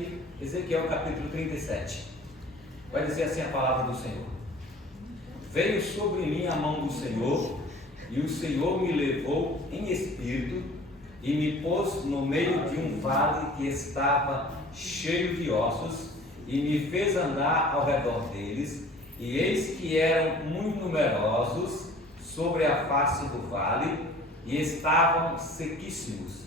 aqui, Ezequiel capítulo 37. Vai dizer assim a palavra do Senhor: veio sobre mim a mão do Senhor, e o Senhor me levou em espírito e me pôs no meio de um vale que estava cheio de ossos, e me fez andar ao redor deles, e eis que eram muito numerosos sobre a face do vale, e estavam sequíssimos.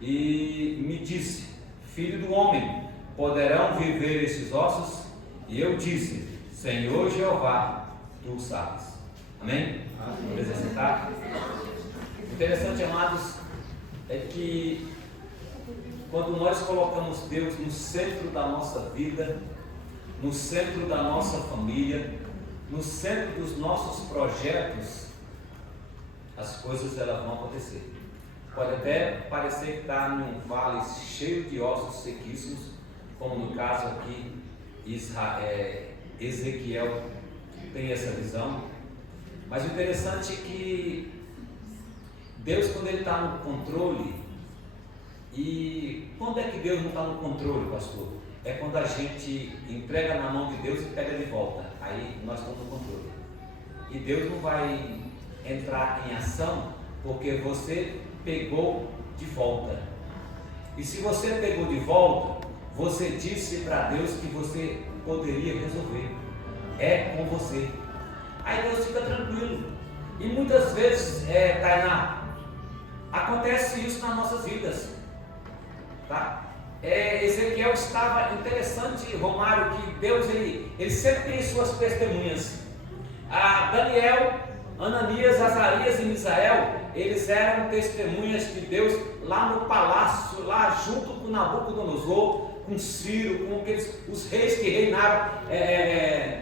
E me disse: filho do homem, poderão viver esses ossos? E eu disse: Senhor Jeová, tu sabes. Amém? Vamos exercitar? Interessante, amados, é que quando nós colocamos Deus no centro da nossa vida, no centro da nossa família, no centro dos nossos projetos, as coisas elas vão acontecer. Pode até parecer que está num vale cheio de ossos sequíssimos, como no caso aqui Ezequiel tem essa visão. Mas o interessante é que Deus, quando Ele está no controle, e quando é que Deus não está no controle, pastor? É quando a gente entrega na mão de Deus e pega de volta. Aí nós estamos no controle. E Deus não vai entrar em ação porque você pegou de volta. E se você pegou de volta, você disse para Deus que você poderia resolver. É com você. Aí Deus fica tranquilo. E muitas vezes, Tainá, acontece isso nas nossas vidas. Tá? Ezequiel estava interessante, Romário, que Deus ele sempre tem suas testemunhas. Daniel, Ananias, Azarias e Misael, eles eram testemunhas de Deus lá no palácio, lá junto com Nabucodonosor, com Ciro, com os reis que reinaram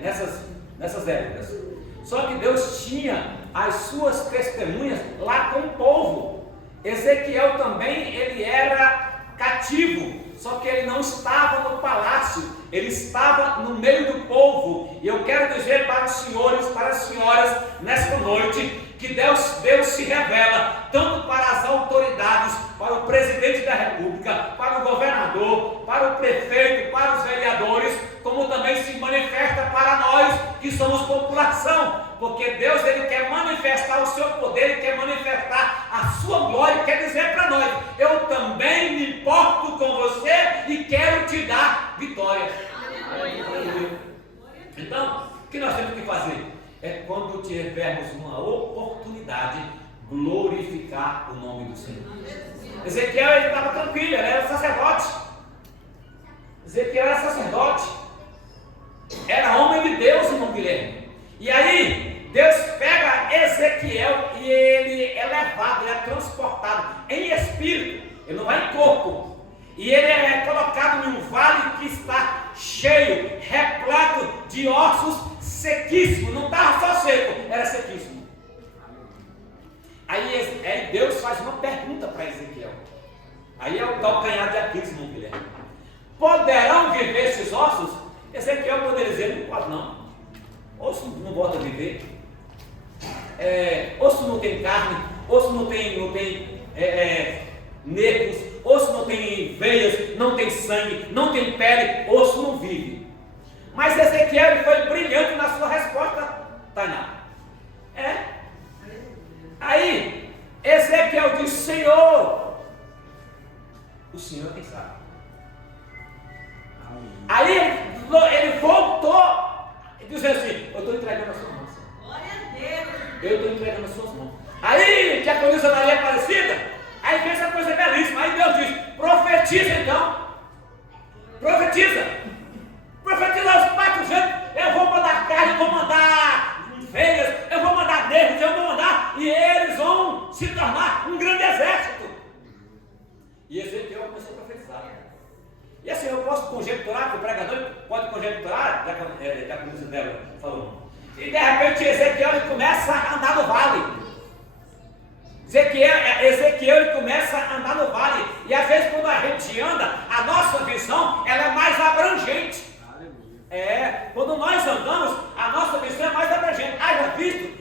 nessas épocas. Só que Deus tinha as suas testemunhas lá com o povo. Ezequiel também, ele era cativo, só que ele não estava no palácio, ele estava no meio do povo. E eu quero dizer para os senhores, para as senhoras, nesta noite, que Deus se revela tanto para as autoridades, para o presidente da república, para o governador, para o prefeito, para os vereadores, como também se manifesta para nós que somos população, porque Deus ele quer manifestar o seu poder, ele quer manifestar a sua glória, quer dizer para nós: eu também me importo com você e quero te dar vitória. Então, o que nós temos que fazer? É quando tivermos uma oportunidade, glorificar o nome do Senhor. Ezequiel ele estava tranquilo, ele era sacerdote. Ezequiel era sacerdote, era homem de Deus, irmão Guilherme. E aí, Deus pega Ezequiel e ele é levado, ele é transportado em espírito, ele não vai em corpo. E ele é colocado em um vale que está cheio, repleto de ossos sequíssimos. Não estava só seco, era sequíssimo. Aí Deus faz uma pergunta para Ezequiel. Aí é o calcanhar de Aquiles, irmão Guilherme. Poderão viver esses ossos? Ezequiel poderia dizer: não pode não. Osso não volta a viver. Osso não tem carne, osso não tem nervos, osso não tem veias, não tem sangue, não tem pele, osso não vive. Mas Ezequiel foi brilhante na sua resposta, Tainá. Aí Ezequiel diz: Senhor, o Senhor é quem sabe. Aí ele voltou e disse assim: eu estou entregando as suas mãos. Glória a Deus. Eu estou entregando as suas mãos. Aí que a condição Maria é parecida, aí vem essa coisa belíssima. Aí Deus diz: profetiza então. Profetiza aos 4 ventos. Eu vou mandar carne, eu vou mandar veias, eu vou mandar nervos, eu vou mandar, e eles vão se tornar um grande exército. E Ezequiel começou a profetizar. E assim, eu posso conjecturar, que o pregador pode conjecturar, já que a polícia dela falou. E de repente Ezequiel começa a andar no vale. Ezequiel ele começa a andar no vale. E às vezes quando a gente anda, a nossa visão ela é mais abrangente. Quando nós andamos, a nossa visão é mais abrangente. Já visto?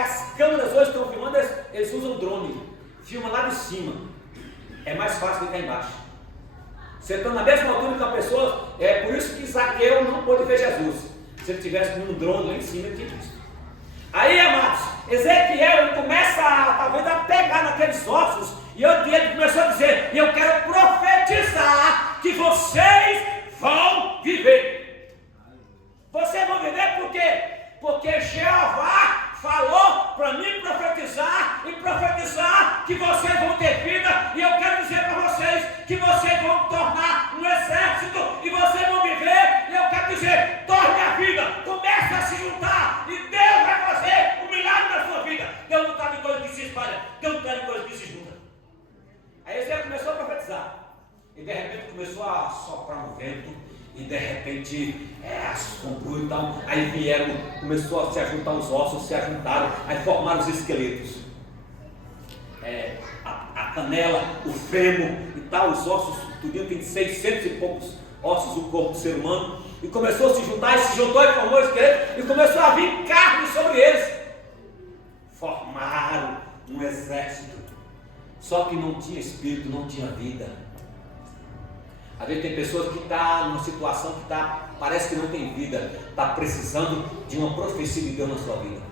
As câmeras hoje estão filmando, eles usam drone. Filma lá de cima. É mais fácil do que cá embaixo. Você está na mesma altura que uma pessoa, é por isso que Zaqueu não pôde ver Jesus. Se ele tivesse num drone lá em cima, ele tinha visto. Aí, amados, Ezequiel ele começa talvez a pegar naqueles ossos, e ele começou a dizer: eu quero profetizar que vocês vão viver. Vocês vão viver por quê? Porque Jeová falou para mim profetizar e profetizar que vocês vão ter vida, e eu quero dizer para vocês que vocês vão tornar um exército e vocês vão viver, e eu quero dizer, torne a vida, comece a se juntar e Deus vai fazer um milagre na sua vida. Deus não está em coisa que se espalha, Deus não está em coisa que se junta. Aí Ezequiel começou a profetizar e de repente começou a soprar um vento e de repente assombrou, então aí vieram, começou a se ajuntar os ossos, se ajuntaram, aí formaram os esqueletos, a canela, o fêmur e tal, os ossos, tudo tem 600 e poucos ossos do corpo do ser humano, e começou a se juntar, e se juntou e formou o esqueleto, e começou a vir carne sobre eles, formaram um exército, só que não tinha espírito, não tinha vida. Às vezes tem pessoas que estão numa situação que parece que não tem vida, está precisando de uma profecia de Deus na sua vida,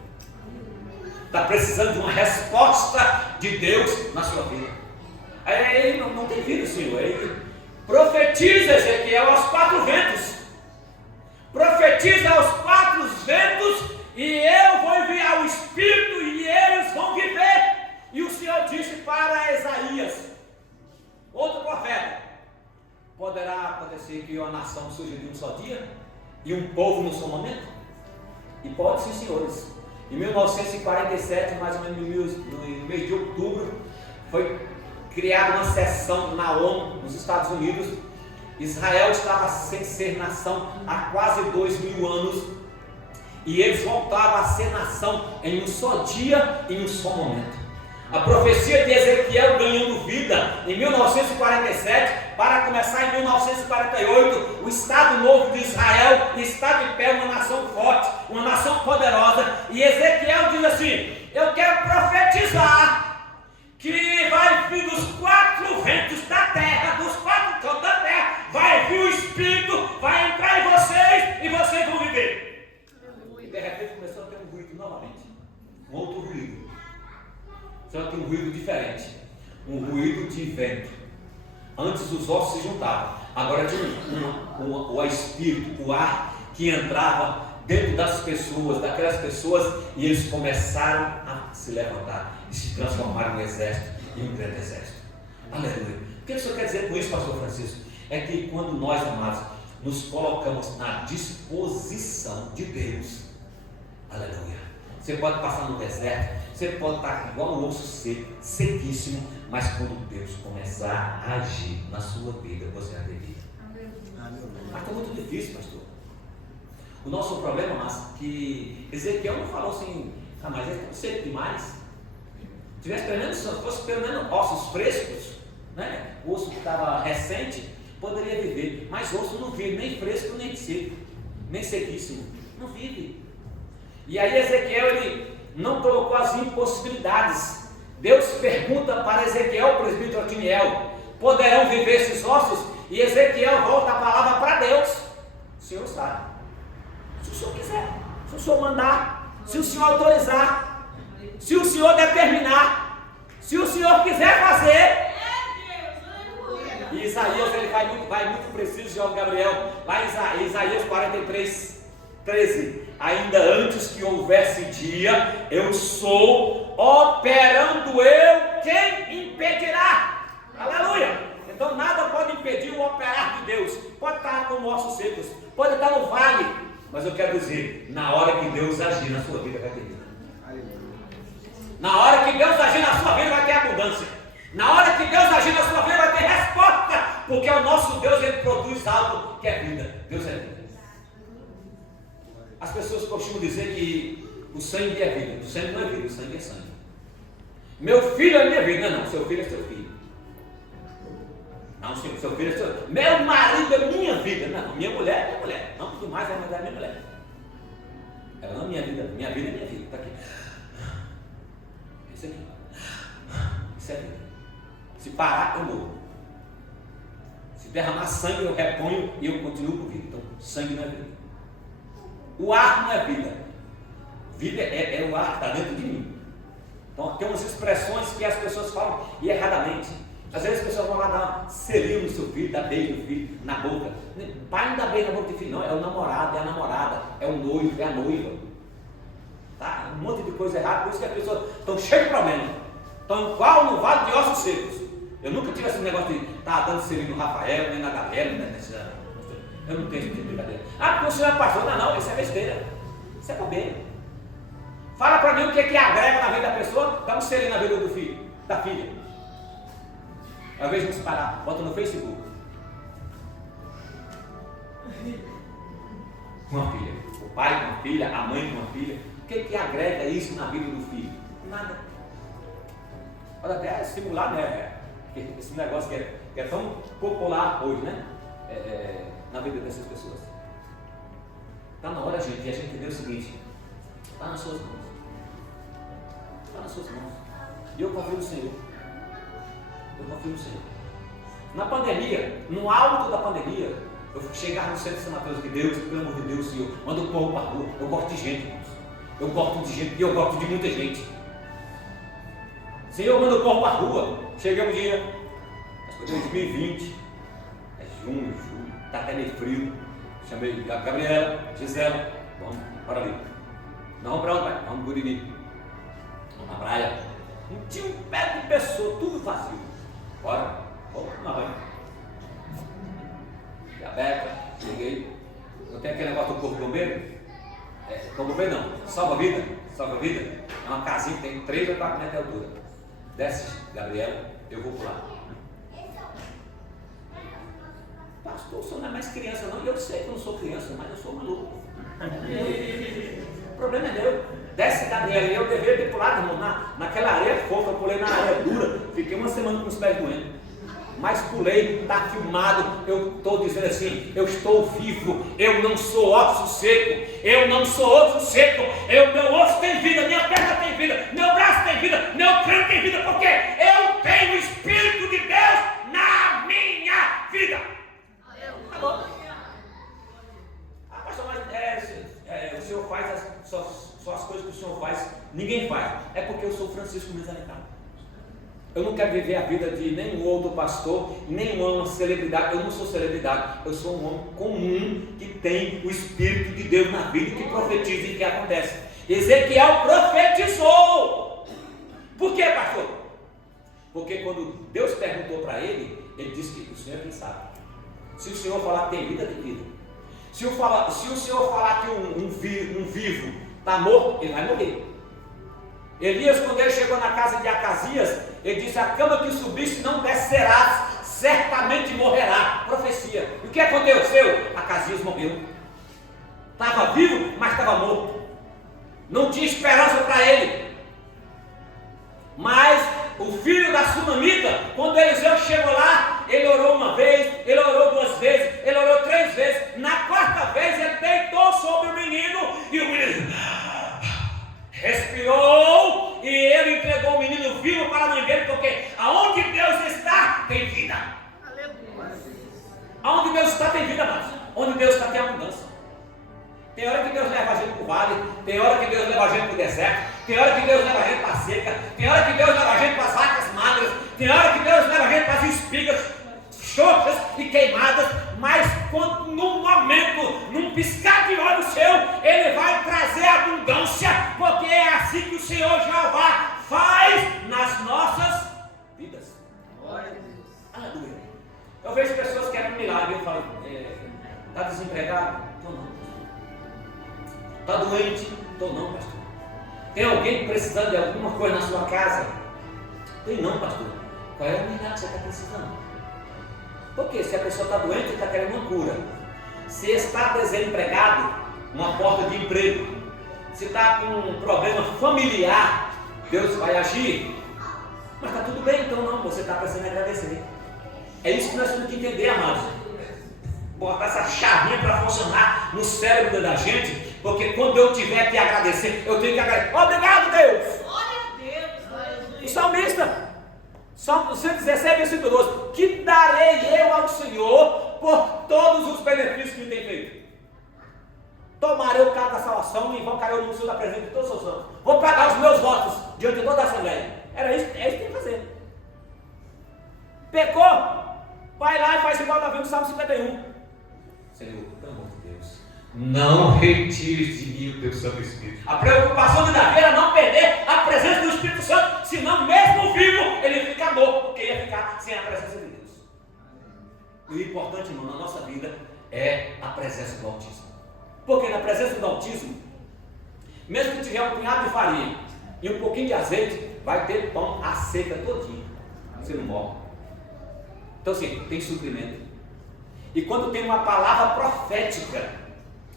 está precisando de uma resposta de Deus na sua vida. Aí ele não tem vida, Senhor. Aí profetiza, Ezequiel, aos 4 ventos, profetiza aos 4 ventos, e eu vou enviar o Espírito e eles vão viver. E o Senhor disse para Isaías, outro profeta: poderá acontecer que uma nação surja de um só dia e um povo no seu momento? E pode sim, senhores. Em 1947, mais ou menos no mês de outubro, foi criada uma sessão na ONU, nos Estados Unidos. Israel estava sem ser nação há quase 2000 anos, e eles voltavam a ser nação em um só dia, em um só momento. A profecia de Ezequiel ganhando vida em 1947, para começar em 1948, o Estado Novo de Israel está de pé, uma nação forte, uma nação poderosa, e Ezequiel diz assim: eu quero profetizar que vai vir dos 4 ventos da terra, dos 4 cantos da terra, vai vir o Espírito, vai entrar em vocês e vocês vão viver. E de repente começou a ter um ruído novamente, um outro ruído. Só que um ruído diferente, um ruído de vento. Antes os ossos se juntavam, agora tinha o espírito, o ar que entrava dentro das pessoas, daquelas pessoas, e eles começaram a se levantar e se transformaram em um exército, em um grande exército. Aleluia. O que o Senhor quer dizer com isso, pastor Francisco? É que quando nós, amados, nos colocamos na disposição de Deus, aleluia. Você pode passar no deserto, você pode estar igual um osso seco, sequíssimo, mas quando Deus começar a agir na sua vida, você vai ter vida. Mas está muito difícil, pastor. O nosso problema, mas que Ezequiel não falou assim: mas é tão seco demais. Se fosse pelo menos ossos frescos, né? O osso que estava recente poderia viver, mas osso não vive nem fresco nem seco, nem sequíssimo, não vive. E aí Ezequiel ele não colocou as impossibilidades. Deus pergunta para Ezequiel, o presbítero Otiniel: poderão viver esses ossos? E Ezequiel volta a palavra para Deus: o Senhor sabe, se o Senhor quiser, se o Senhor mandar, se o Senhor autorizar, se o Senhor determinar, se o Senhor quiser fazer. E Isaías ele vai muito preciso, João Gabriel, lá em Isaías 43:13: ainda antes que houvesse dia, eu sou, operando eu, quem impedirá? Aleluia! Então nada pode impedir o operar de Deus. Pode estar como ossos secos, pode estar no vale, mas eu quero dizer, na hora que Deus agir na sua vida vai ter vida. Na hora que Deus agir na sua vida vai ter abundância. Na hora que Deus agir na sua vida vai ter resposta, porque o nosso Deus ele produz algo que é vida. Deus é vida. As pessoas costumam dizer que o sangue é vida. O sangue não é vida, o sangue é sangue. Meu filho é minha vida. Não, seu filho é seu filho. Não, seu filho é seu. Meu marido é minha vida. Não, minha mulher é minha mulher. Não, tudo mais é minha mulher. Ela não é minha vida. Minha vida é minha vida. Está aqui. Isso aqui. Isso é vida. Se parar, eu morro. Se derramar sangue eu reponho e eu continuo com vida. Então, sangue não é vida. O ar não é vida. Vida é o ar que está dentro de mim. Então, tem umas expressões que as pessoas falam e erradamente. Às vezes as pessoas vão lá dar selinho no seu filho, dar beijo no filho, na boca. Pai não dá beijo na boca do filho, não. É o namorado, é a namorada, é o noivo, é a noiva. Tá? Um monte de coisa errada, por isso que as pessoas estão cheias de problemas. Estão igual no vale de ossos secos. Eu nunca tive esse negócio de estar dando selinho no Rafael, nem na Gabriela, nem nessa. Eu não tenho esse tipo de brincadeira. Porque o senhor é pastor. Não, isso é besteira. Isso é bobeira. Fala para mim o que agrega na vida da pessoa, dá um selinho na vida do filho, da filha. Às vezes vamos parar, bota no Facebook. Uma filha, o pai com uma filha, a mãe com uma filha. O que agrega isso na vida do filho? Nada. Pode até simular, né? Esse negócio que é tão popular hoje, né? Na vida dessas pessoas. Está na hora, gente, de a gente entender o seguinte: está nas suas mãos. Está nas suas mãos. E eu confio no Senhor. Eu confio no Senhor. Na pandemia, no alto da pandemia, eu chegar no centro de São Mateus de Deus, pelo amor de Deus, Senhor, manda o povo para a rua. Eu gosto de gente, irmãos. Eu gosto de gente e eu gosto de muita gente. Senhor, manda o povo para a rua. Cheguei um dia, acho que foi 2020, junho, julho, está até meio frio. Chamei a Gabriela, Gisela, vamos para ali. Não vamos para onde, pai? Vamos para Guriri. Vamos na praia. Não tinha um pé de pessoa, tudo vazio. Bora, vamos na banha. Aberta, cheguei. Não tem aquele negócio do corpo bombeiro? Corpo bombeiro não, salva-vida. Salva-vida. É uma casinha que tem 3 ou 4 metros de altura. Desce, Gabriela, eu vou pular. Pastor, o senhor não é mais criança não. E eu sei que eu não sou criança, mas eu sou maluco. O problema é meu. Desce, Gabriela, e eu deveria ter pulado, irmão, naquela areia fofa. Eu pulei na areia dura, fiquei uma semana com os pés doendo. Mas pulei, está filmado. Eu estou dizendo assim: eu estou vivo, eu não sou osso seco, eu não sou osso seco, meu osso tem vida, minha perna tem vida, meu braço tem vida, meu crânio tem vida, porque eu tenho o Espírito de Deus na minha vida. Tá bom? Pastor, mas o senhor faz só as coisas que o senhor faz, ninguém faz. É porque eu sou Francisco Mesanicado. Eu não quero viver a vida de nenhum outro pastor, nenhuma celebridade. Eu não sou celebridade, eu sou um homem comum que tem o Espírito de Deus na vida, que profetiza e que acontece. Ezequiel profetizou. Por quê, pastor? Porque quando Deus perguntou para ele, ele disse que o Senhor é quem sabe. Se o Senhor falar que tem vida, tem vida. Se o Senhor falar que um vivo está morto, ele vai morrer. Elias, quando ele chegou na casa de Acasias, ele disse: a cama que subiste não descerás, certamente morrerá. Profecia. E o que aconteceu? Acasias morreu. Estava vivo, mas estava morto. Não tinha esperança para ele. Mas o filho da sunamita, quando Eliseu chegou lá, ele orou uma vez, ele orou 2 vezes, ele orou 3 vezes. Na 4ª vez ele deitou sobre o menino e o menino respirou e ele entregou o menino vivo para a mãe dele, porque aonde Deus está, tem vida. Aonde Deus está, tem vida, mas onde Deus está, tem abundância. Tem hora que Deus leva a gente para o vale, tem hora que Deus leva a gente para o deserto, tem hora que Deus leva a gente para a seca, tem hora que Deus leva a gente para as vacas magras, tem hora que Deus leva a gente para as espigas xoxas e queimadas, mas quando num momento, num piscar de olho seu, ele vai trazer abundância, porque é assim que o Senhor Jeová faz nas nossas vidas. Aleluia. Eu vejo pessoas que querem um milagre, eu falo: está desempregado? Estou não. Está doente? Estou não, pastor. Tem alguém precisando de alguma coisa na sua casa? Tem não, pastor. Qual é o milagre que você está precisando? Porque se a pessoa está doente, está querendo uma cura. Se está desempregado, uma porta de emprego. Se está com um problema familiar, Deus vai agir. Mas está tudo bem, então não, você está precisando agradecer. É isso que nós temos que entender, amados. Botar essa chavinha para funcionar no cérebro da gente, porque quando eu tiver que agradecer, eu tenho que agradecer. Obrigado, Deus! Glória a Deus! O salmista Salmo 117, versículo 12. Que darei eu ao Senhor por todos os benefícios que me tem feito? Tomarei o carro da salvação e invocarei o Senhor da presença de todos os santos. Vou pagar os meus votos diante de toda a Assembleia. É isso que tem que fazer. Pecou? Vai lá e faz igual Davi no Salmo 51. Senhor, pelo amor de Deus, não retires de mim o teu Santo Espírito. A preocupação de Davi era não perder a presença do Espírito Santo, senão mesmo vivo ele fica morto, porque ia ficar sem a presença de Deus. E o importante, irmão, na nossa vida é a presença do Altíssimo. Porque na presença do Altíssimo, mesmo que tiver um punhado de farinha e um pouquinho de azeite, vai ter pão a seca todinho. Você não morre. Então assim, tem suprimento. E quando tem uma palavra profética,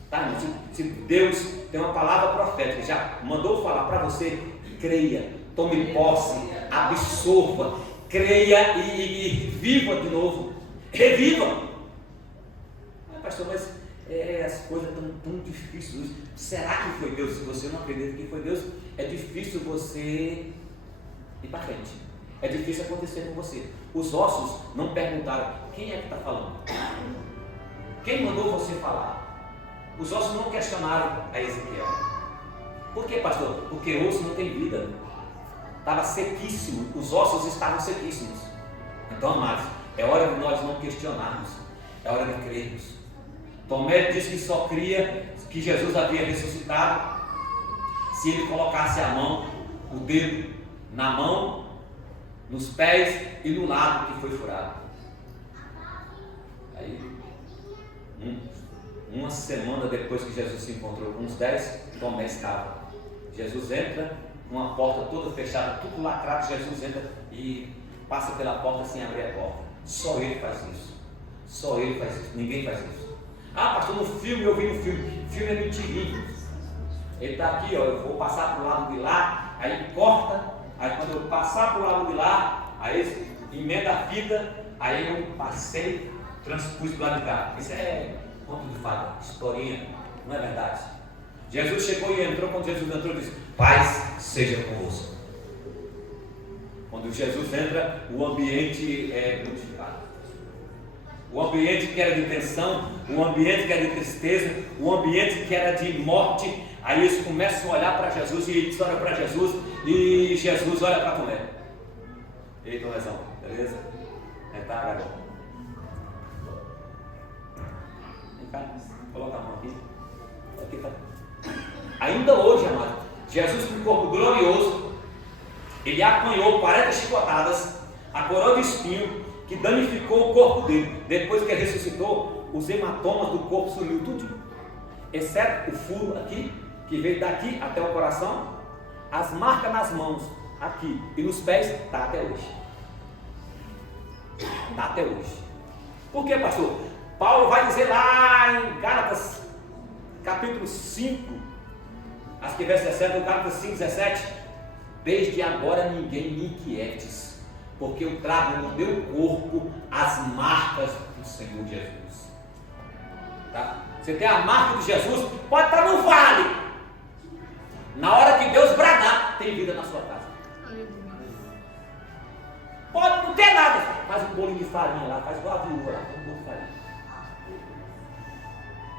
tá, irmão? Se Deus tem uma palavra profética, já mandou falar para você, creia, tome posse, absorva, creia e viva de novo. Reviva. Pastor, mas as coisas estão tão difíceis hoje. Será que foi Deus? Se você não acredita que foi Deus, é difícil você ir para frente. É difícil acontecer com você. Os ossos não perguntaram: quem é que está falando? Quem mandou você falar? Os ossos não questionaram a Ezequiel. Por que, pastor? Porque osso não tem vida. Estava sequíssimo. Os ossos estavam sequíssimos. Então, amados, é hora de nós não questionarmos. É hora de crermos. Tomé disse que só cria que Jesus havia ressuscitado se ele colocasse a mão, o dedo na mão, nos pés e no lado que foi furado. Aí, uma semana depois que Jesus se encontrou com os 10, Tomé estava. Jesus entra, uma porta toda fechada, tudo lacrado. Jesus entra e passa pela porta sem abrir a porta. Só ele faz isso. Só ele faz isso. Ninguém faz isso. Ah, pastor, no filme, eu vi no filme. O filme é mentirinho. Ele está aqui, ó, eu vou passar para o lado de lá, aí corta, aí quando eu passar para o lado de lá, aí emenda a fita, aí eu passei, transpus para o lado de cá. Isso é conto de fada, historinha, não é verdade? Jesus chegou e entrou. Quando Jesus entrou, ele disse: paz seja convosco. Quando Jesus entra, o ambiente é modificado. O ambiente que era de tensão, o ambiente que era de tristeza, o ambiente que era de morte, aí eles começam a olhar para Jesus e eles olham para Jesus e Jesus olha para Tomé. Ei, Tomézão, beleza? Tá, agora. Vem cá, coloca a mão aqui. Aqui tá. Ainda hoje, amado, Jesus com o corpo glorioso, ele apanhou 40 chicotadas, a coroa de espinho que danificou o corpo dele. Depois que ele ressuscitou, os hematomas do corpo sumiu tudo, exceto o furo aqui, que veio daqui até o coração, as marcas nas mãos, aqui, e nos pés, está até hoje. Está até hoje. Por que, pastor? Paulo vai dizer lá em Gálatas, capítulo 5, acho que verso 17, Gálatas 5, 17, desde agora ninguém me inquietes, porque eu trago no meu corpo as marcas do Senhor Jesus. Tá? Você tem a marca de Jesus, pode estar no vale. Na hora que Deus bradar, tem vida na sua casa. Pode não ter nada, faz um bolinho de farinha lá, faz igual a viúva lá, faz um bolo de farinha.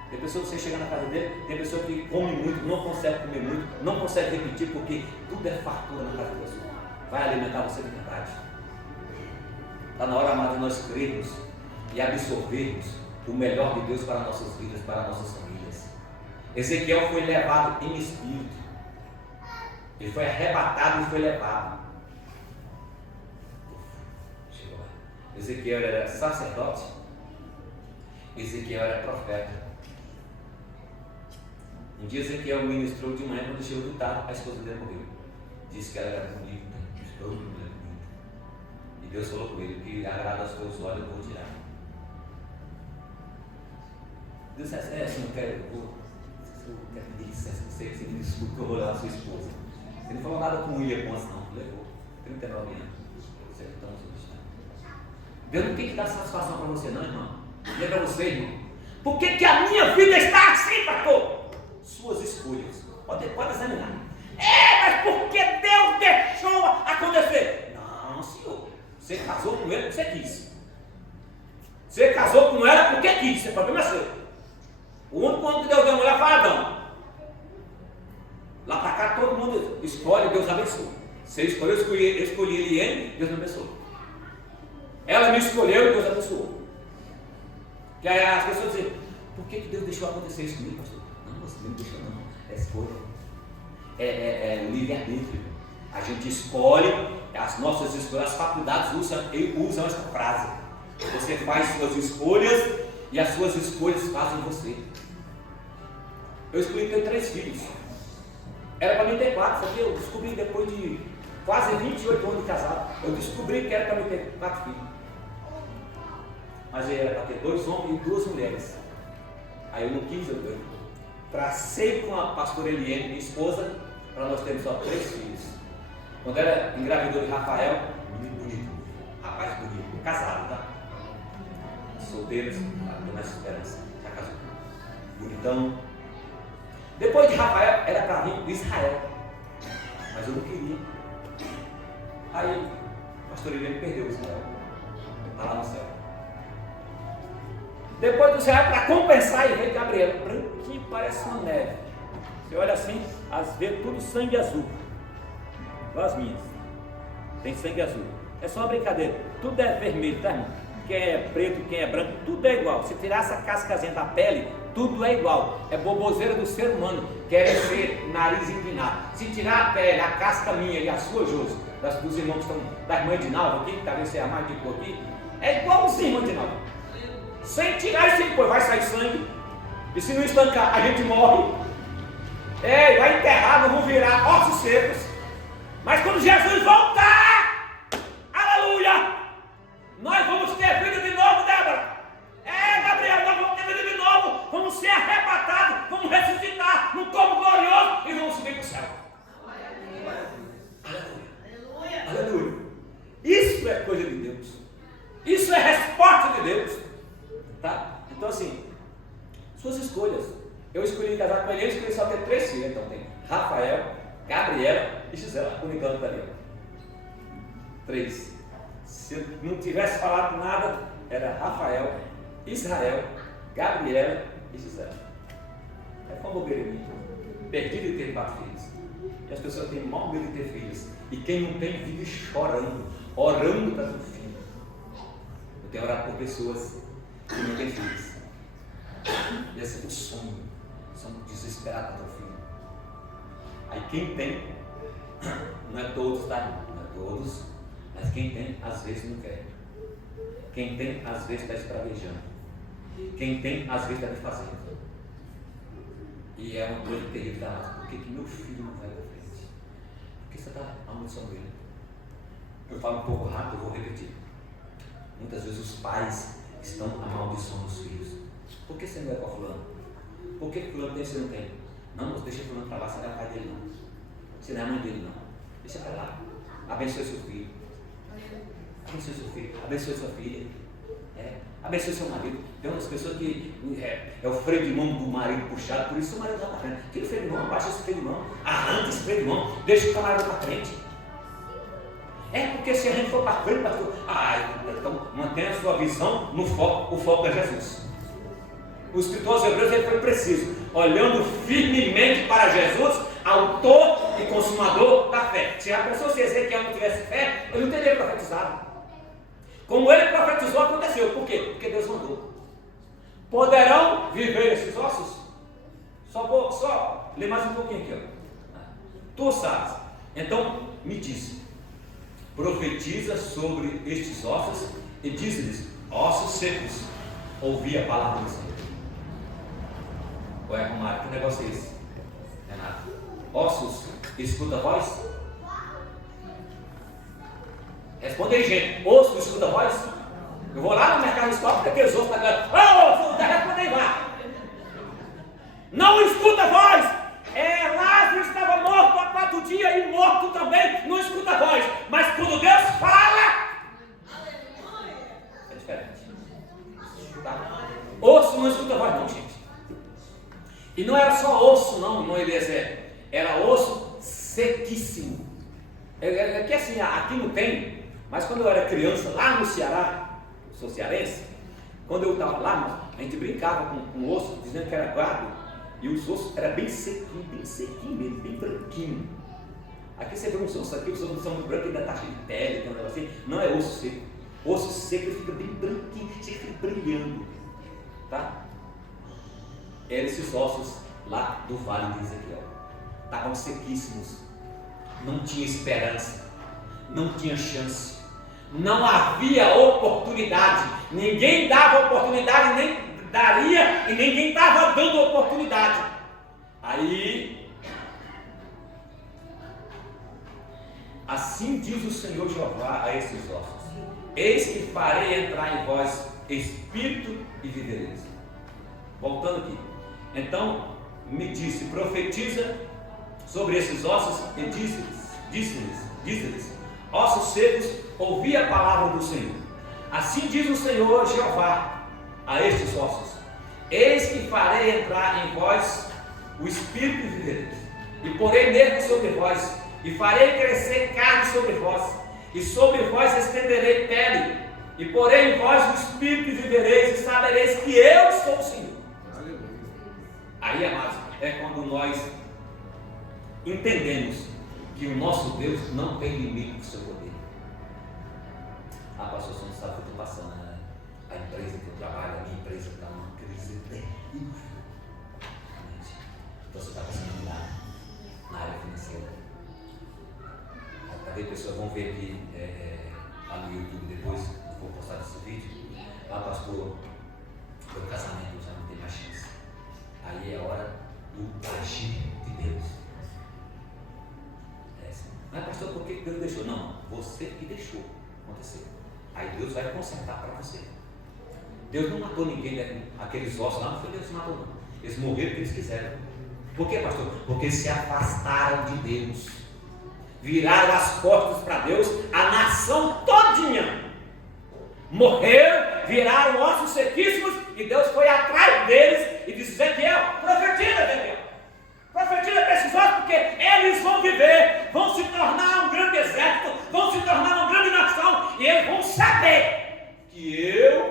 Tem pessoa que você chega na casa dele, tem pessoa que come muito, não consegue comer muito, não consegue repetir, porque tudo é fartura na casa da pessoa. Vai alimentar você de verdade. Está na hora, amado, de nós crermos e absorvermos o melhor de Deus para nossas vidas, para nossas famílias. Ezequiel foi levado em espírito. Ele foi arrebatado e foi levado. Ezequiel era sacerdote. Ezequiel era profeta. Um dia Ezequiel ministrou de manhã, quando chegou do tarde, a esposa dele morreu. Disse que ela era bonita, todo mundo era bonita. E Deus falou com ele: que agrada aos teus olhos, eu vou tirar. Deus disse: assim, eu quero pedir licença, você me desculpe que eu vou levar a sua esposa. Ele não falou nada com o William Ponce, não. Levou 39 anos. Deus não tem que dar satisfação para você, não, irmão. E é para você, irmão. Por que a minha vida está assim, pastor? Suas escolhas. Pode examinar. Mas por que Deus deixou acontecer? Não, senhor. Você casou com ele porque você quis. Você casou com ela porque quis. O problema é seu. O único homem que Deus deu a mulher foi Adão. Lá para cá todo mundo escolhe, Deus abençoa. Você escolheu, eu escolhi ele e ele, Deus me abençoou. Ela me escolheu e Deus abençoou. Que aí as pessoas dizem, por que Deus deixou acontecer isso comigo, pastor? Não, você não deixou não. É escolha. É livre-arbítrio. A gente escolhe, as nossas escolhas, as faculdades usam essa frase. Você faz suas escolhas e as suas escolhas fazem você. Eu escolhi ter 3 filhos. Era para mim ter 4, sabia? Eu descobri depois de quase 28 anos de casado. Eu descobri que era para mim ter 4 filhos. Mas era para ter 2 homens e 2 mulheres. Aí eu não quis, eu tracei com a pastora Eliane, minha esposa, para nós termos só 3 filhos. Quando ela engravidou de Rafael, menino bonito, rapaz bonito, casado, tá? Solteiros, tô nessa esperança, já casou. Bonitão. Depois de Rafael, era para vir Israel, mas eu não queria. Aí, o pastor Eliane perdeu Israel, está lá no céu. Depois do Israel, para compensar, ele veio Gabriela, branquinho, parece uma neve. Você olha assim, às vezes tudo sangue azul. Igual as minhas. Tem sangue azul. É só uma brincadeira. Tudo é vermelho, tá, irmão? Quem é preto, quem é branco, tudo é igual. Se tirar essa cascazinha da pele, tudo é igual. É boboseira do ser humano. Querem ser nariz empinado. Se tirar a pele, a casca minha e a sua, Josi, dos irmãos que estão, da irmã Edinalva aqui, que talvez seja mais de por aqui, é igualzinho, irmã Edinalva. Sem tirar e sem pôr, vai sair sangue. E se não estancar, a gente morre. Vai enterrar, não vão virar ossos secos. Mas quando Jesus voltar, aleluia, nós vamos ter vida de novo, Débora. Gabriel, nós vamos ter vida de novo. Vamos ser arrebatados, vamos ressuscitar num corpo glorioso e vamos subir para o céu. Aleluia. Aleluia. Isso é coisa de Deus. Isso é resposta de Deus. Tá? Então assim, suas escolhas. Eu escolhi casar com ele, eu escolhi só ter 3 filhos. Então tem Rafael, Gabriela e Gisela, por enquanto está ali. 3. Se eu não tivesse falado nada, era Rafael, Israel, Gabriela e Gisela. É como bobeira em mim. Perdi de ter 4 filhos. E as pessoas têm mal medo de ter filhos. E quem não tem, vive chorando, orando para ter um filho. Eu tenho orado por pessoas que não têm filhos. E esse é o sonho. São desesperados para ter um filho. Aí quem tem, não é todos, tá? Não é todos, mas quem tem, às vezes não quer. Quem tem, às vezes está espravejando. Quem tem, às vezes está desfazendo. E é uma coisa terrível, tá? Por que meu filho não vai para frente? Porque você está amaldiçoando ele. Eu falo um pouco rápido, eu vou repetir. Muitas vezes os pais estão amaldiçoando os filhos. Por que você não é com fulano? Por que fulano tem e você não tem? Não, deixa fulano para lá, você não é o pai dele não. Você não é a mãe dele não. Deixa para lá. Abençoe seu filho. Abençoe seu filho. Abençoe sua filha. Abençoe seu marido. Tem umas pessoas que é o freio de mão do marido puxado, por isso o marido está para frente. Tira o freio de mão, abaixa esse freio de mão, arranca esse freio de mão, deixa o camarada para frente. Porque se a gente for para frente, pastor, então mantenha a sua visão no foco, o foco é Jesus. O escritor aos Hebreus ele foi preciso, olhando firmemente para Jesus, autor e consumador da fé. Se a pessoa, se Ezequiel não tivesse fé, ele não teria profetizado. Como ele profetizou, aconteceu. Por quê? Porque Deus mandou. Poderão viver esses ossos? Só ler mais um pouquinho aqui. Tu sabes. Então, me diz. Profetiza sobre estes ossos e diz-lhes: ossos secos, ouvi a palavra do Senhor. Ué, Romário, que negócio é esse? Renato, ossos, escuta a voz? Responde aí, gente. Osso, escuta a voz? Eu vou lá no mercado histórico, porque aqueles ossos estão falando: responde aí, vá. Não escuta a voz. Lázaro estava morto há 4 dias e morto também, não escuta a voz. Mas quando Deus fala, é diferente. Tá? Osso não escuta a voz, não, gente. E não era só osso, não, Eliezer. Era osso sequíssimo. É que assim, aqui não tem Mas quando eu era criança, lá no Ceará, eu sou cearense, quando eu estava lá, a gente brincava com o osso, dizendo que era guardo, e os ossos eram bem sequinho mesmo, bem branquinho. Aqui você vê uns ossos aqui, os ossos são muito brancos, ainda está cheio de pele, tem um negócio assim. Não é osso seco. Osso seco ele fica bem branquinho, fica brilhando. Tá? Eram esses ossos lá do vale de Ezequiel. Estavam sequíssimos. Não tinha esperança. Não tinha chance. Não havia oportunidade. Ninguém dava oportunidade, nem daria, e ninguém estava dando oportunidade. Aí, assim diz o Senhor Jeová a esses ossos: eis que farei entrar em vós espírito e vivereis. Voltando aqui. Então me disse: profetiza sobre esses ossos, e disse-lhes: ossos secos, ouvi a palavra do Senhor. Assim diz o Senhor Jeová a estes ossos: eis que farei entrar em vós o espírito e vivereis, e porei nervos sobre vós, e farei crescer carne sobre vós, e sobre vós estenderei pele, e porei em vós o espírito e vivereis, e sabereis que eu sou o Senhor. Aí, amados, é quando nós entendemos que o nosso Deus não tem limite do seu poder. Ah, pastor, você não sabe o que eu estou passando, né? A empresa que eu trabalho, a minha empresa está numa crise terrível. Então você está passando na área financeira. Talvez pessoas vão ver aqui lá no YouTube depois, eu vou postar esse vídeo. Ah, pastor, meu casamento já não tem mais chance. Aí é hora do agir de Deus. Mas pastor, por que Deus deixou? Não, você que deixou acontecer. Aí Deus vai consertar para você. Deus não matou ninguém, né? Aqueles ossos lá, não foi Deus que matou, não. Eles morreram porque eles quiseram. Por quê, pastor? Porque se afastaram de Deus, viraram as costas para Deus, a nação todinha morreram, viraram ossos sequíssimos, e Deus foi atrás deles e disse: Ezequiel, profetiza, Ezequiel, profetiza para esses ossos, porque eles vão viver, vão se tornar um grande exército, vão se tornar uma grande nação, e eles vão saber que eu,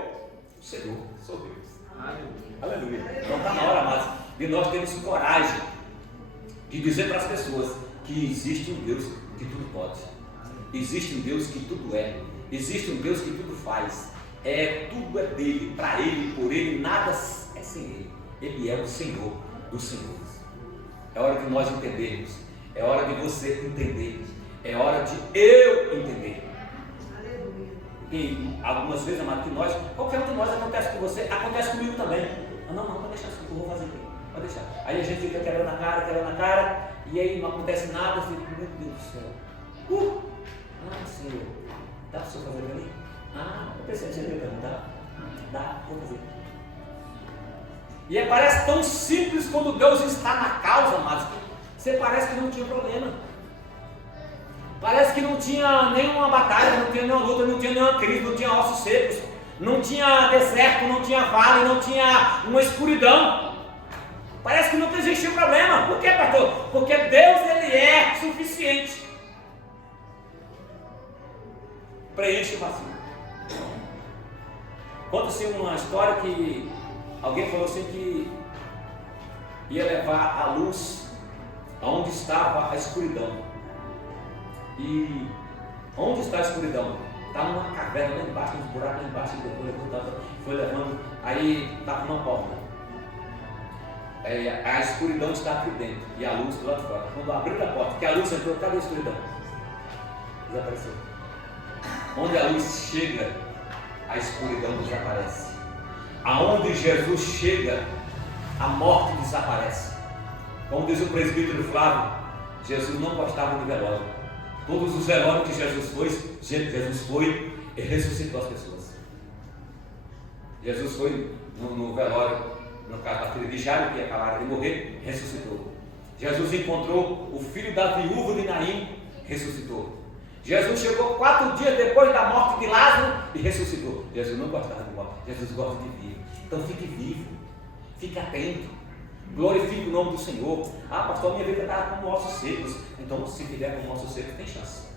o Senhor, sou Deus. Aleluia. Então está na hora, amados, de nós termos coragem de dizer para as pessoas que existe um Deus que tudo pode, existe um Deus que tudo é, existe um Deus que tudo faz, tudo é dele, para ele, por ele, nada é sem ele. Ele é o Senhor dos senhores. É hora de nós entendermos, é hora de você entender, é hora de eu entender. E algumas vezes, amado, que nós, qualquer um de nós acontece com você, acontece comigo também. Não, pode deixar assim, eu vou fazer aqui, pode deixar. Aí a gente fica quebrando a cara, e aí não acontece nada, eu fico: meu Deus do céu, Senhor, dá para o senhor fazer para mim? Eu pensei que você ia perguntar. Dá, vou fazer. E parece tão simples quando Deus está na causa, mas você parece que não tinha problema. Parece que não tinha nenhuma batalha, não tinha nenhuma luta, não tinha nenhuma crise, não tinha ossos secos, não tinha deserto, não tinha vale, não tinha uma escuridão. Parece que não existia problema. Por quê, pastor? Porque Deus, ele é suficiente. Preenche o vazio. Conta-se uma história que alguém falou assim que ia levar a luz aonde estava a escuridão. E onde está a escuridão? Está numa caverna lá embaixo, uns buracos lá embaixo, e depois foi levando, aí estava numa porta. A escuridão está aqui dentro e a luz do lado de fora. Quando abriu a porta, que a luz entrou, cadê a escuridão? Desapareceu. Onde a luz chega, a escuridão desaparece. Aonde Jesus chega, a morte desaparece. Como diz o presbítero Flávio, Jesus não gostava de velório. Todos os velórios que Jesus foi e ressuscitou as pessoas. Jesus foi no velório, no caso da filha de Jairo, que acabara de morrer, ressuscitou. Jesus encontrou o filho da viúva de Naim, ressuscitou. Jesus chegou 4 dias depois da morte de Lázaro e ressuscitou. Jesus não gostava de morte, Jesus gosta de vivo. Então fique vivo, fique atento, glorifique o nome do Senhor. Pastor, minha vida está com ossos secos. Então, se tiver com ossos secos, tem chance.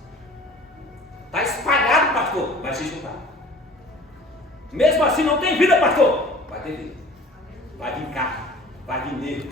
Está espalhado pastor, vai se juntar. Mesmo assim não tem vida, pastor, vai ter vida. Vai vir carne, vai vir negros,